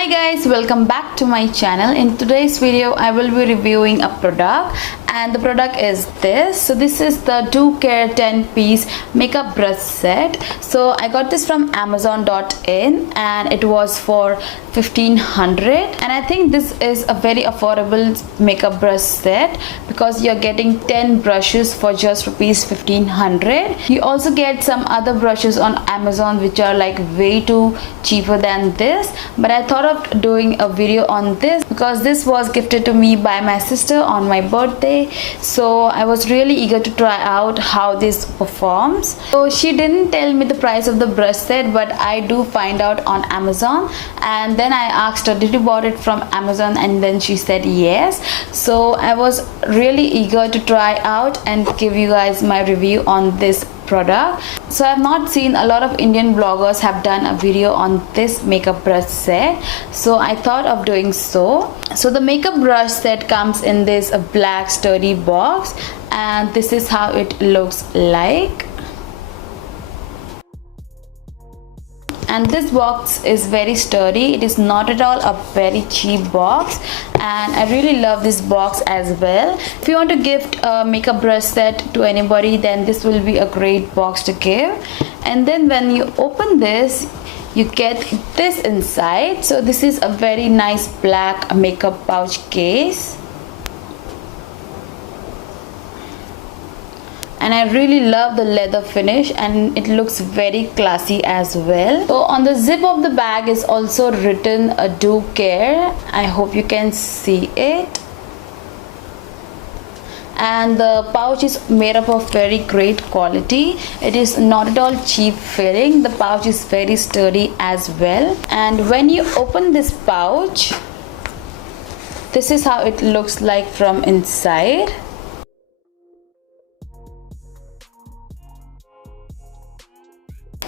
Hi guys, welcome back to my channel. In today's video I will be reviewing a product, and the product is this. So this is the DuCare 10-piece makeup brush set. So I got this from amazon.in and it was for 1500, and I think this is a very affordable makeup brush set because you're getting 10 brushes for just rupees 1500. You also get some other brushes on Amazon which are like way too cheaper than this, but I thought of doing a video on this because this was gifted to me by my sister on my birthday. So I was really eager to try out how this performs. So she didn't tell me the price of the brush set, but I do find out on Amazon, and then I asked her, did you bought it from Amazon? And then she said yes. So I was really eager to try out and give you guys my review on this product. So I've not seen a lot of Indian bloggers have done a video on this makeup brush set, so I thought of doing so. So the makeup brush set comes in this black sturdy box, and this is how it looks like. And this box is very sturdy. It is not at all a very cheap box, and I really love this box as well. If you want to gift a makeup brush set to anybody, then this will be a great box to give. And then when you open this, you get this inside. So this is a very nice black makeup pouch case, and I really love the leather finish, and it looks very classy as well. So on the zip of the bag is also written a DuCare. I hope you can see it. And the pouch is made up of very great quality. It is not at all cheap filling. The pouch is very sturdy as well. And when you open this pouch, this is how it looks like from inside.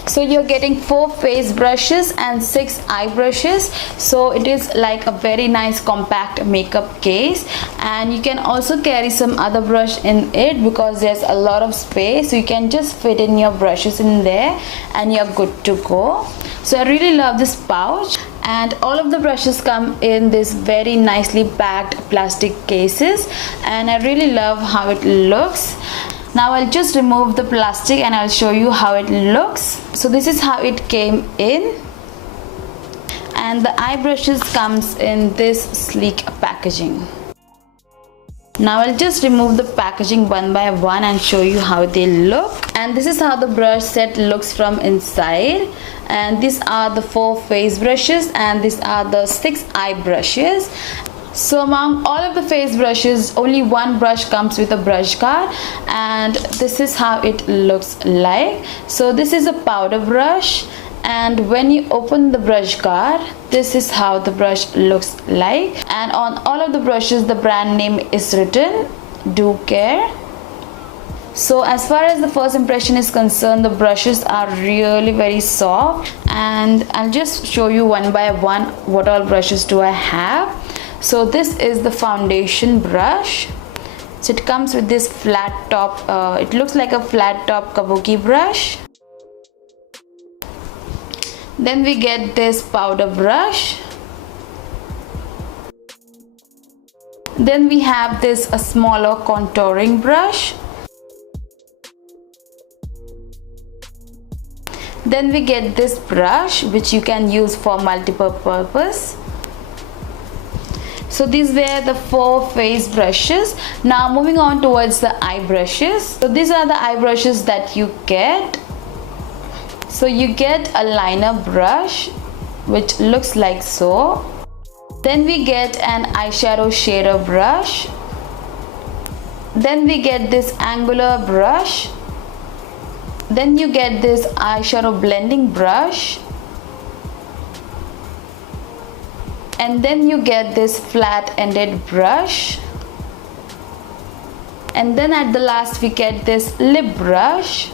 So you're getting 4 face brushes and 6 eye brushes. So it is like a very nice compact makeup case, and you can also carry some other brush in it because there's a lot of space. So you can just fit in your brushes in there and you're good to go. So I really love this pouch, and all of the brushes come in this very nicely packed plastic cases, and I really love how it looks. Now I'll just remove the plastic and I'll show you how it looks. So this is how it came in, and the eye brushes comes in this sleek packaging. Now I'll just remove the packaging one by one and show you how they look. And this is how the brush set looks from inside, and these are the 4 face brushes and these are the 6 eye brushes. So among all of the face brushes, only one brush comes with a brush guard, and this is how it looks like. So this is a powder brush, and when you open the brush guard, this is how the brush looks like. And on all of the brushes, the brand name is written DuCare. So as far as the first impression is concerned, the brushes are really very soft, and I'll just show you one by one what all brushes do I have. So this is the foundation brush. So it comes with this flat top, it looks like a flat top kabuki brush. Then we get this powder brush. Then we have this a smaller contouring brush. Then we get this brush which you can use for multiple purpose. So these were the 4 face brushes. Now moving on towards the eye brushes. So these are the eye brushes that you get. So you get a liner brush which looks like so. Then we get an eyeshadow shader brush. Then we get this angular brush. Then you get this eyeshadow blending brush. And then you get this flat ended brush, and then at the last we get this lip brush.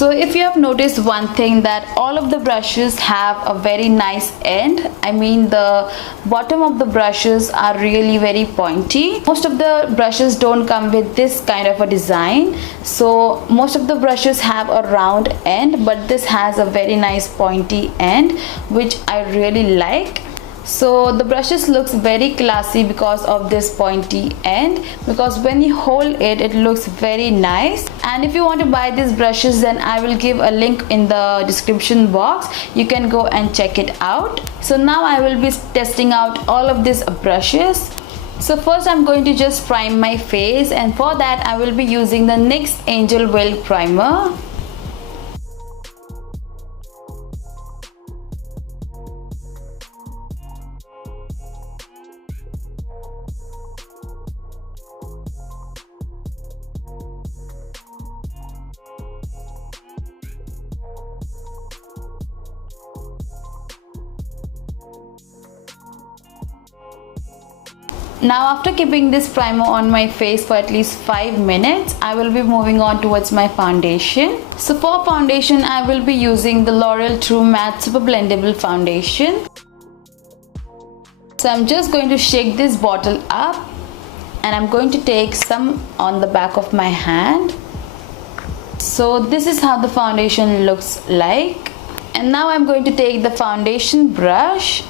So if you have noticed one thing, that all of the brushes have a very nice end. I mean, the bottom of the brushes are really very pointy. Most of the brushes don't come with this kind of a design. So most of the brushes have a round end, but this has a very nice pointy end, which I really like. So the brushes looks very classy because of this pointy end, because when you hold it, it looks very nice. And if you want to buy these brushes, then I will give a link in the description box. You can go and check it out. So now I will be testing out all of these brushes. So first I'm going to just prime my face, and for that I will be using the NYX Angel Veil Primer. Now after keeping this primer on my face for at least 5 minutes, I will be moving on towards my foundation. So for foundation, I will be using the L'Oreal True Matte Super Blendable Foundation. So I'm just going to shake this bottle up, and I'm going to take some on the back of my hand. So this is how the foundation looks like. And now I'm going to take the foundation brush.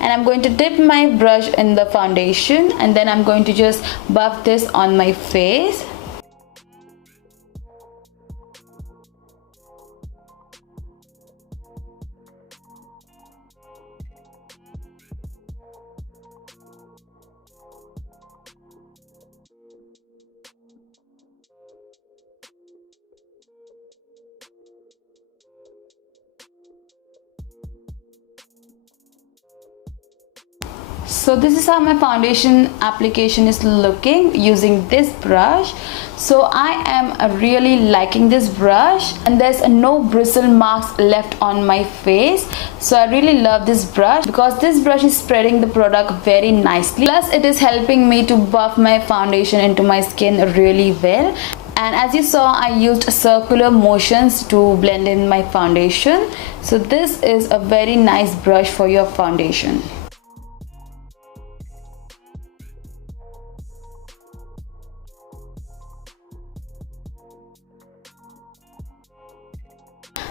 And I'm going to dip my brush in the foundation, and then I'm going to just buff this on my face. So this is how my foundation application is looking using this brush. So I am really liking this brush, and there's no bristle marks left on my face. So I really love this brush because this brush is spreading the product very nicely. Plus it is helping me to buff my foundation into my skin really well. And as you saw, I used circular motions to blend in my foundation. So this is a very nice brush for your foundation.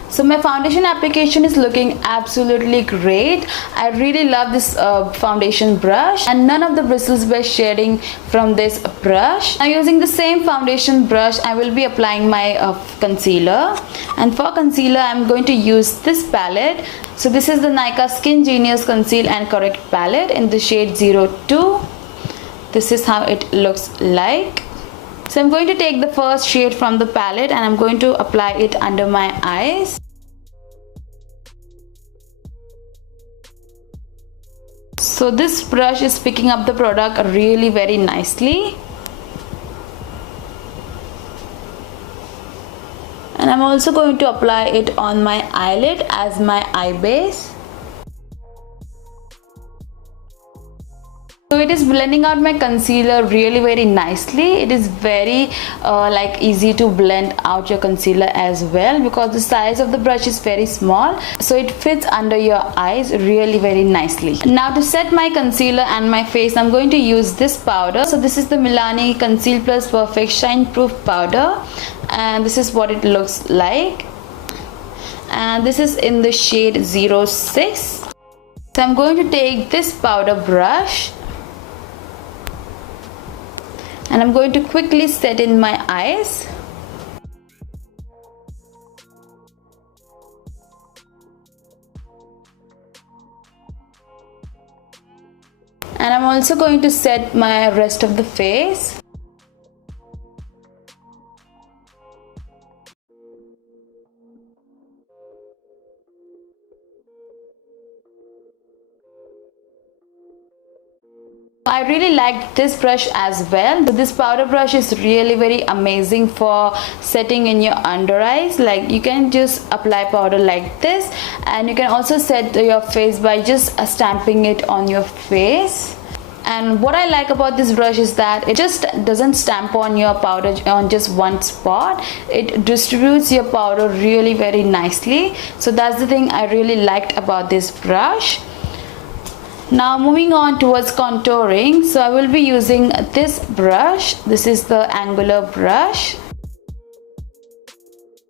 So my foundation application is looking absolutely great. I really love this foundation brush, and none of the bristles were shedding from this brush. Now using the same foundation brush, I will be applying my concealer. And for concealer, I'm going to use this palette. So this is the Nykaa Skin Genius Conceal and Correct palette in the shade 02. This is how it looks like. So I'm going to take the first shade from the palette, and I'm going to apply it under my eyes. So this brush is picking up the product really very nicely. And I'm also going to apply it on my eyelid as my eye base. So it is blending out my concealer really very nicely. It is very easy to blend out your concealer as well, because the size of the brush is very small, so it fits under your eyes really very nicely. Now to set my concealer and my face, I'm going to use this powder. So this is the Milani Conceal Plus Perfect Shine Proof powder, and this is what it looks like, and this is in the shade 06. So I'm going to take this powder brush, and I'm going to quickly set in my eyes. And I'm also going to set my rest of the face. I really like this brush as well. This powder brush is really very amazing for setting in your under eyes. Like, you can just apply powder like this, and you can also set your face by just stamping it on your face. And what I like about this brush is that it just doesn't stamp on your powder on just one spot. It distributes your powder really very nicely. So that's the thing I really liked about this brush. Now moving on towards contouring, so I will be using this brush. This is the angular brush.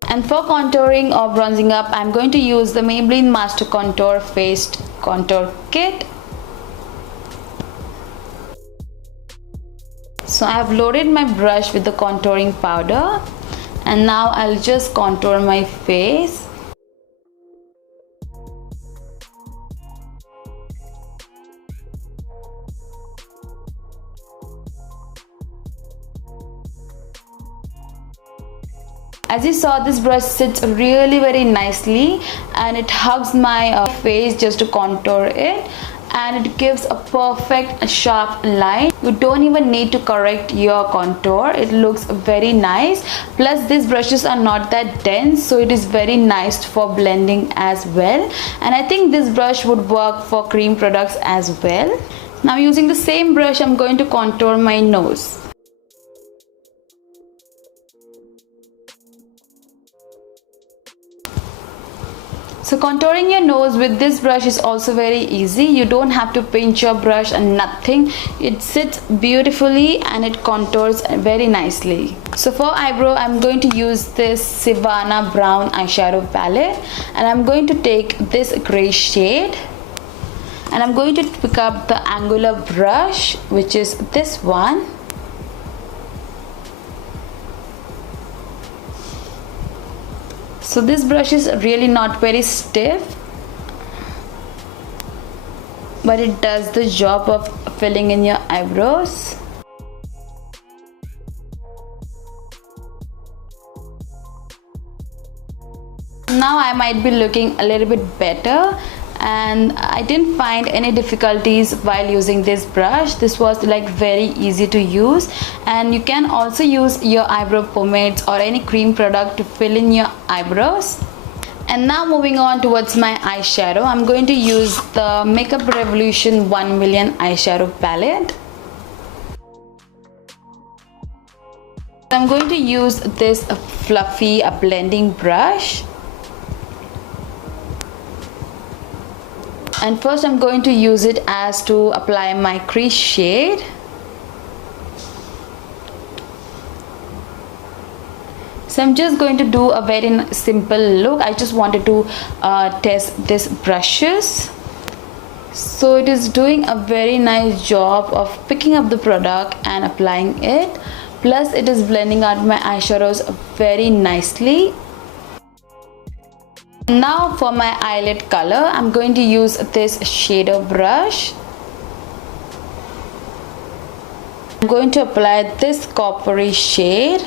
And for contouring or bronzing up, I'm going to use the Maybelline Master Contour Face Contour Kit. So I have loaded my brush with the contouring powder, and now I'll just contour my face. As you saw, this brush sits really very nicely and it hugs my face just to contour it, and it gives a perfect sharp line. You don't even need to correct your contour. It looks very nice. Plus these brushes are not that dense, so it is very nice for blending as well. And I think this brush would work for cream products as well. Now using the same brush, I'm going to contour my nose. So contouring your nose with this brush is also very easy. You don't have to pinch your brush and nothing. It sits beautifully and it contours very nicely. So for eyebrow, I'm going to use this Savannah brown eyeshadow palette, and I'm going to take this gray shade, and I'm going to pick up the angular brush, which is this one. So this brush is really not very stiff, but it does the job of filling in your eyebrows. Now I might be looking a little bit better, and I didn't find any difficulties while using this brush. This was like very easy to use, and you can also use your eyebrow pomades or any cream product to fill in your eyebrows. And now moving on towards my eyeshadow, I'm going to use the Makeup Revolution 1 Million eyeshadow palette. I'm going to use this fluffy blending brush. And first I'm going to use it as to apply my crease shade. So I'm just going to do a very simple look. I just wanted to test these brushes. So it is doing a very nice job of picking up the product and applying it. Plus it is blending out my eyeshadows very nicely. Now for my eyelid color, I'm going to use this shader brush. I'm going to apply this coppery shade.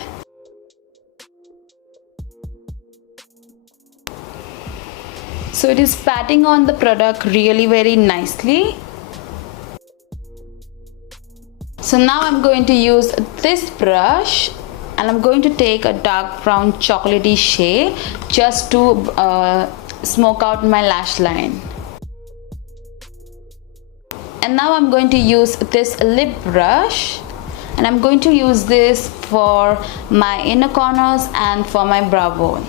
So it is patting on the product really very nicely. So now I'm going to use this brush, and I'm going to take a dark brown chocolatey shade just to smoke out my lash line. And now I'm going to use this lip brush, and I'm going to use this for my inner corners and for my brow bone.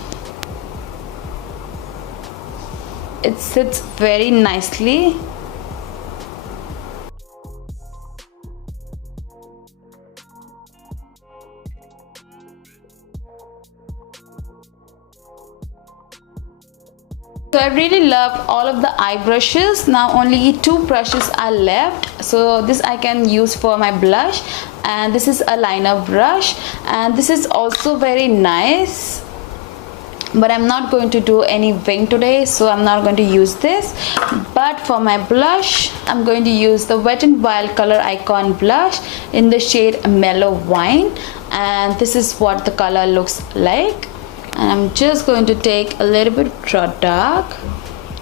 It sits very nicely. So I really love all of the eye brushes. Now only 2 brushes are left. So this I can use for my blush, and this is a liner brush, and this is also very nice. But I'm not going to do any wing today, so I'm not going to use this. But for my blush, I'm going to use the Wet n Wild Color Icon blush in the shade Mellow Wine, and this is what the color looks like. And I'm just going to take a little bit dark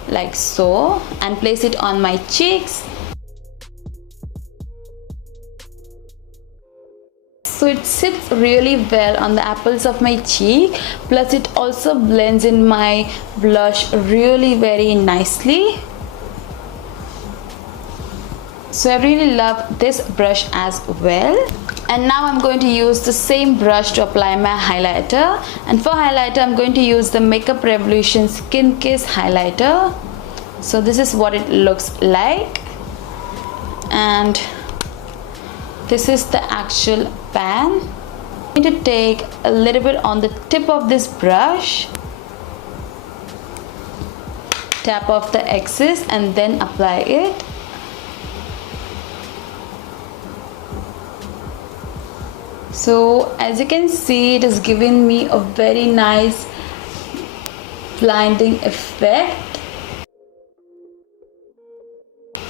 like so and place it on my cheeks. So it sits really well on the apples of my cheek, plus it also blends in my blush really very nicely. So I really love this brush as well. And now I'm going to use the same brush to apply my highlighter. And for highlighter, I'm going to use the Makeup Revolution Skin Kiss highlighter. So this is what it looks like. And this is the actual pan. I'm going to take a little bit on the tip of this brush, tap off the excess and then apply it. So as you can see, it is giving me a very nice blinding effect.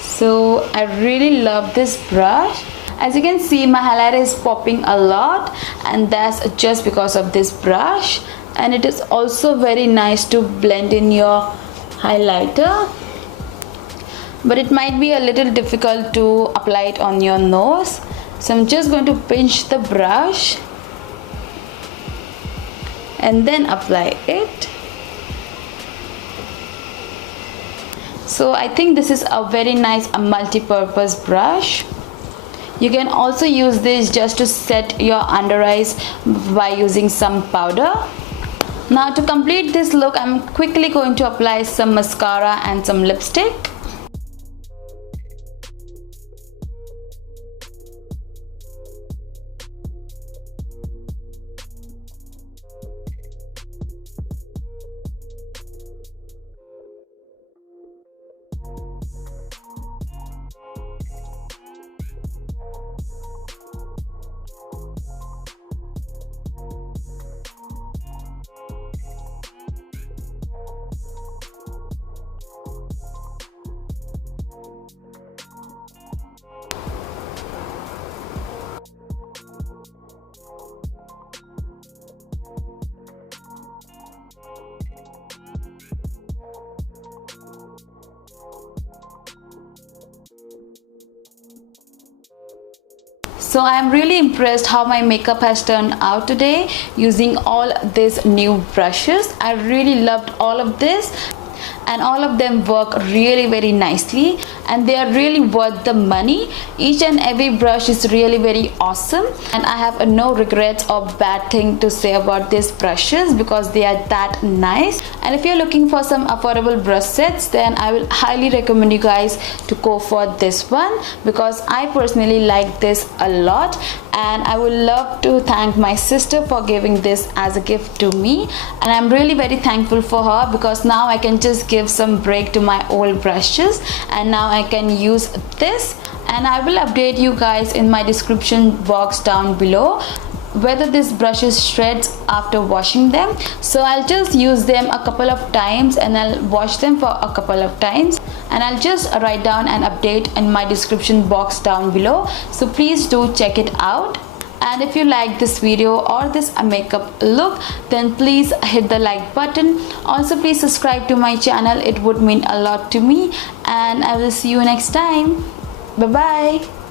So I really love this brush. As you can see, my highlighter is popping a lot, and that's just because of this brush. And it is also very nice to blend in your highlighter, but it might be a little difficult to apply it on your nose. So I'm just going to pinch the brush and then apply it. So I think this is a very nice multi-purpose brush. You can also use this just to set your under eyes by using some powder. Now to complete this look, I'm quickly going to apply some mascara and some lipstick. So I am really impressed how my makeup has turned out today using all these new brushes. I really loved all of this, and all of them work really very nicely, and they are really worth the money. Each and every brush is really very awesome, and I have no regrets or bad thing to say about these brushes because they are that nice. And if you're looking for some affordable brush sets, then I will highly recommend you guys to go for this one because I personally like this a lot. And I would love to thank my sister for giving this as a gift to me, and I'm really very thankful for her because now I can just give some break to my old brushes, and now I can use this. And I will update you guys in my description box down below whether this brushes shreds after washing them. So I'll just use them a couple of times and I'll wash them for a couple of times, and I'll just write down an update in my description box down below, so please do check it out. And if you like this video or this makeup look, then please hit the like button. Also please subscribe to my channel, it would mean a lot to me, and I will see you next time. Bye bye.